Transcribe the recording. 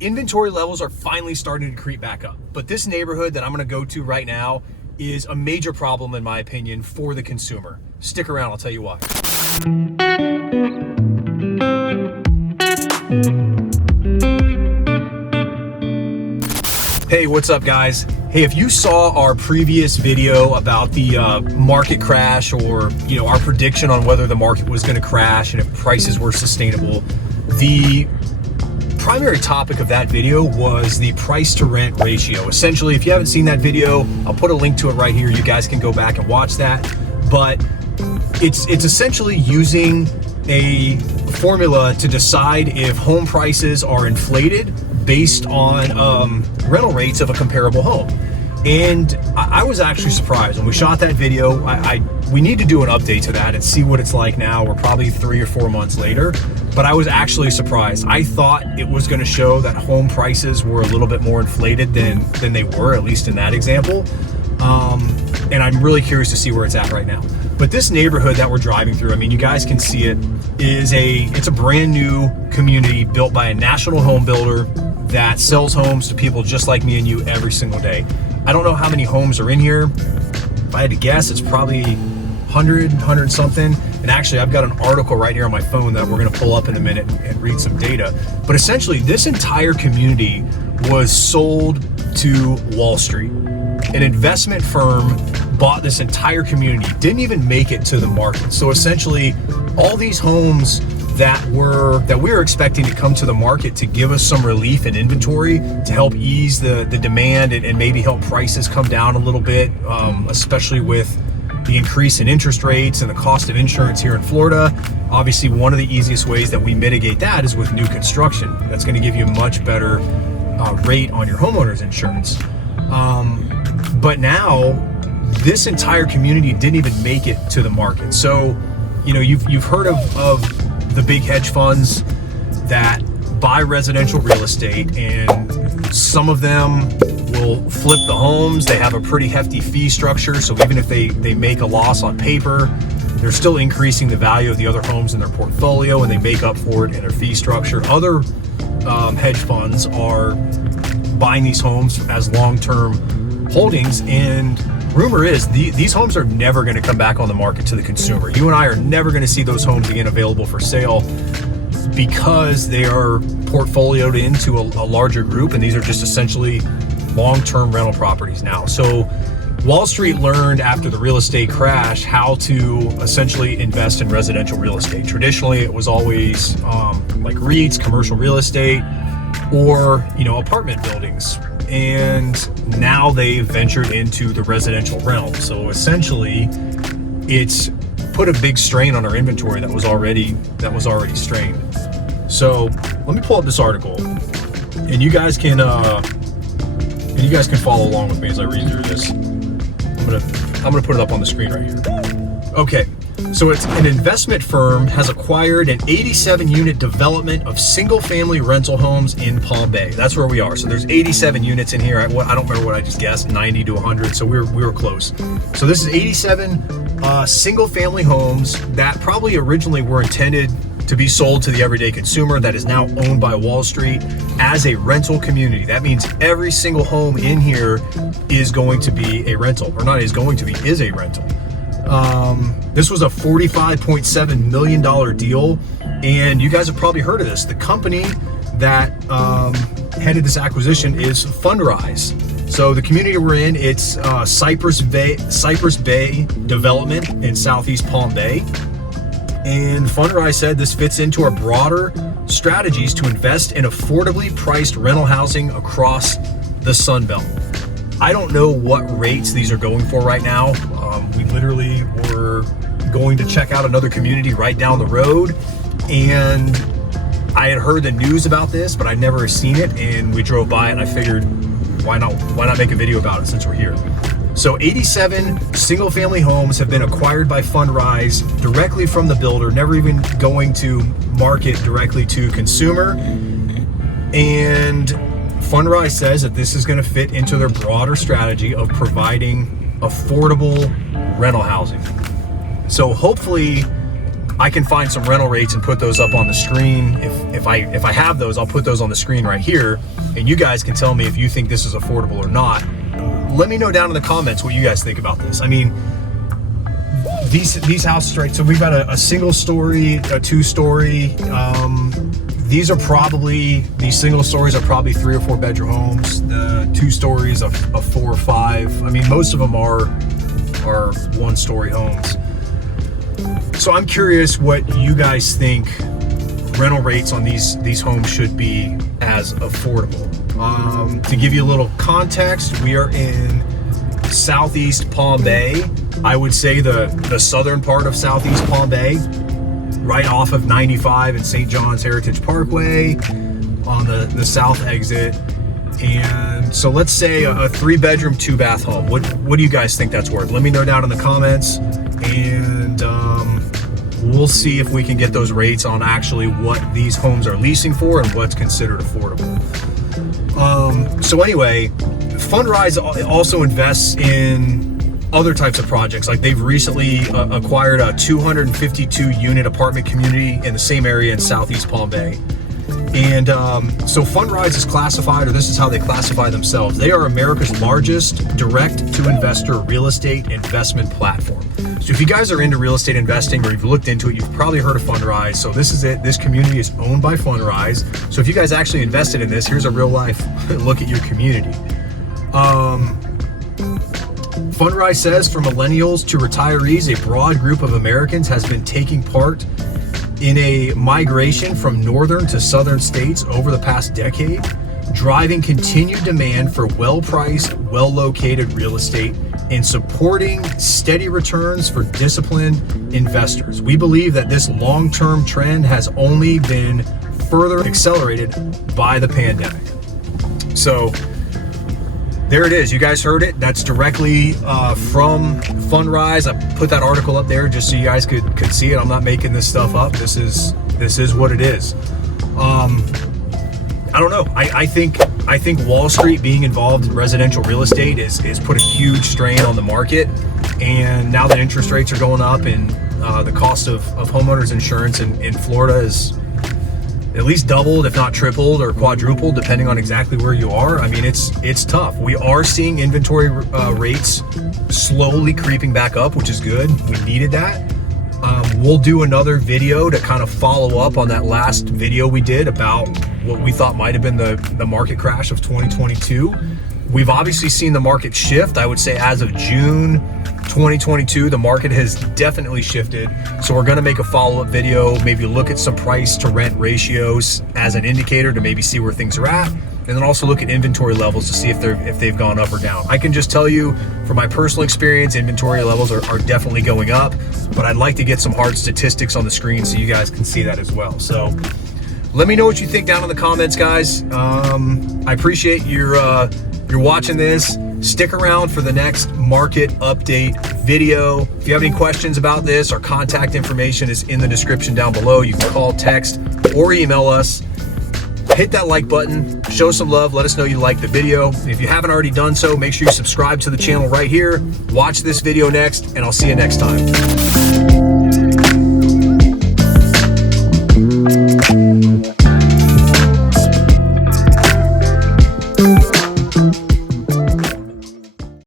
inventory levels are finally starting to creep back up. But this neighborhood that I'm gonna go to right now is a major problem, in my opinion, for the consumer. Stick around, I'll tell you why. Hey, what's up guys? Hey, if you saw our previous video about the market crash, or our prediction on whether the market was gonna crash and if prices were sustainable, the primary topic of that video was the price to rent ratio. Essentially, if you haven't seen that video, I'll put a link to it right here. You guys can go back and watch that. But it's essentially using a formula to decide if home prices are inflated based on rental rates of a comparable home. And I was actually surprised when we shot that video. We need to do an update to that and see what it's like now. We're probably 3 or 4 months later, but I was actually surprised. I thought it was going to show that home prices were a little bit more inflated than they were, at least in that example. And I'm really curious to see where it's at right now. But this neighborhood that we're driving through, I mean, you guys can see it, it's a brand new community built by a national home builder that sells homes to people just like me and you every single day. I don't know how many homes are in here. If I had to guess, it's probably 100 something. And actually, I've got an article right here on my phone that we're gonna pull up in a minute and read some data. But essentially, this entire community was sold to Wall Street. An investment firm bought this entire community, didn't even make it to the market. So essentially, all these homes that we were expecting to come to the market to give us some relief in inventory, to help ease the demand and maybe help prices come down a little bit, especially with the increase in interest rates and the cost of insurance here in Florida. Obviously, one of the easiest ways that we mitigate that is with new construction. That's going to give you a much better rate on your homeowner's insurance. But now, this entire community didn't even make it to the market. So, you've heard of the big hedge funds that buy residential real estate, and some of them will flip the homes. They have a pretty hefty fee structure, so even if they make a loss on paper, they're still increasing the value of the other homes in their portfolio, and they make up for it in their fee structure. Other hedge funds are buying these homes as long-term holdings, and rumor is these homes are never going to come back on the market to the consumer. You and I are never going to see those homes again available for sale, because they are portfolioed into a larger group, and these are just essentially long-term rental properties now. So Wall Street learned after the real estate crash how to essentially invest in residential real estate. Traditionally, it was always like REITs, commercial real estate, or apartment buildings. And now they've ventured into the residential realm. So essentially, it's put a big strain on our inventory that was already strained. So let me pull up this article, and you guys can follow along with me as I read through this. I'm gonna put it up on the screen right here. Okay. So it's an investment firm has acquired an 87-unit development of single-family rental homes in Palm Bay. That's where we are. So there's 87 units in here. I don't remember what I just guessed, 90 to 100. So we were close. So this is 87 single-family homes that probably originally were intended to be sold to the everyday consumer, that is now owned by Wall Street as a rental community. That means every single home in here is going to be a rental, or not is going to be, is a rental. This was a $45.7 million deal, and you guys have probably heard of this. The company that headed this acquisition is Fundrise. So the community we're in, it's Cypress Bay Development in Southeast Palm Bay. And Fundrise said this fits into our broader strategies to invest in affordably priced rental housing across the Sun Belt. I don't know what rates these are going for right now. We literally were going to check out another community right down the road, and I had heard the news about this, but I'd never seen it, and we drove by it, and I figured, why not make a video about it since we're here? So 87 single-family homes have been acquired by Fundrise directly from the builder, never even going to market directly to consumer. And Fundrise says that this is going to fit into their broader strategy of providing affordable rental housing. So hopefully I can find some rental rates and put those up on the screen. If I have those, I'll put those on the screen right here, and you guys can tell me if you think this is affordable or not. Let me know down in the comments what you guys think about this. I mean, these houses, right? So we've got a single story, a 2-story. These single stories are probably 3 or 4 bedroom homes. The 2 stories of 4 or 5. I mean, most of them are 1-story homes. So I'm curious what you guys think rental rates on these homes should be as affordable. To give you a little context, we are in Southeast Palm Bay. I would say the southern part of Southeast Palm Bay, right off of 95 and St. John's Heritage Parkway on the south exit. And so let's say a 3-bedroom, 2-bath home. What do you guys think that's worth? Let me know down in the comments, and we'll see if we can get those rates on actually what these homes are leasing for and what's considered affordable. So anyway, Fundrise also invests in other types of projects. Like they've recently acquired a 252 unit apartment community in the same area in Southeast Palm Bay. And so Fundrise is classified, or this is how they classify themselves. They are America's largest direct-to-investor real estate investment platform. So if you guys are into real estate investing or you've looked into it, you've probably heard of Fundrise. So this is it. This community is owned by Fundrise. So if you guys actually invested in this, here's a real life look at your community. Fundrise says for millennials to retirees, a broad group of Americans has been taking part in a migration from northern to southern states over the past decade, driving continued demand for well-priced, well-located real estate and supporting steady returns for disciplined investors. We believe that this long-term trend has only been further accelerated by the pandemic. So there it is. You guys heard it. That's directly from Fundrise. I put that article up there just so you guys could see it. I'm not making this stuff up. This is what it is. I don't know. I think Wall Street being involved in residential real estate is put a huge strain on the market. And now that interest rates are going up and the cost of homeowners insurance in Florida is at least doubled, if not tripled or quadrupled, depending on exactly where you are. I mean, it's tough. We are seeing inventory rates slowly creeping back up, which is good. We needed that. We'll do another video to kind of follow up on that last video we did about what we thought might have been the market crash of 2022. We've obviously seen the market shift. I would say as of June 2022, the market has definitely shifted. So we're going to make a follow-up video, maybe look at some price to rent ratios as an indicator to maybe see where things are at, and then also look at inventory levels to see if they've gone up or down. I can just tell you from my personal experience, inventory levels are definitely going up, but I'd like to get some hard statistics on the screen so you guys can see that as well. So let me know what you think down in the comments, guys. I appreciate you're watching this. Stick around for the next market update video. If you have any questions about this, our contact information is in the description down below. You can call, text, or email us. Hit that like button, show some love, let us know you liked the video. If you haven't already done so, make sure you subscribe to the channel right here. Watch this video next, and I'll see you next time.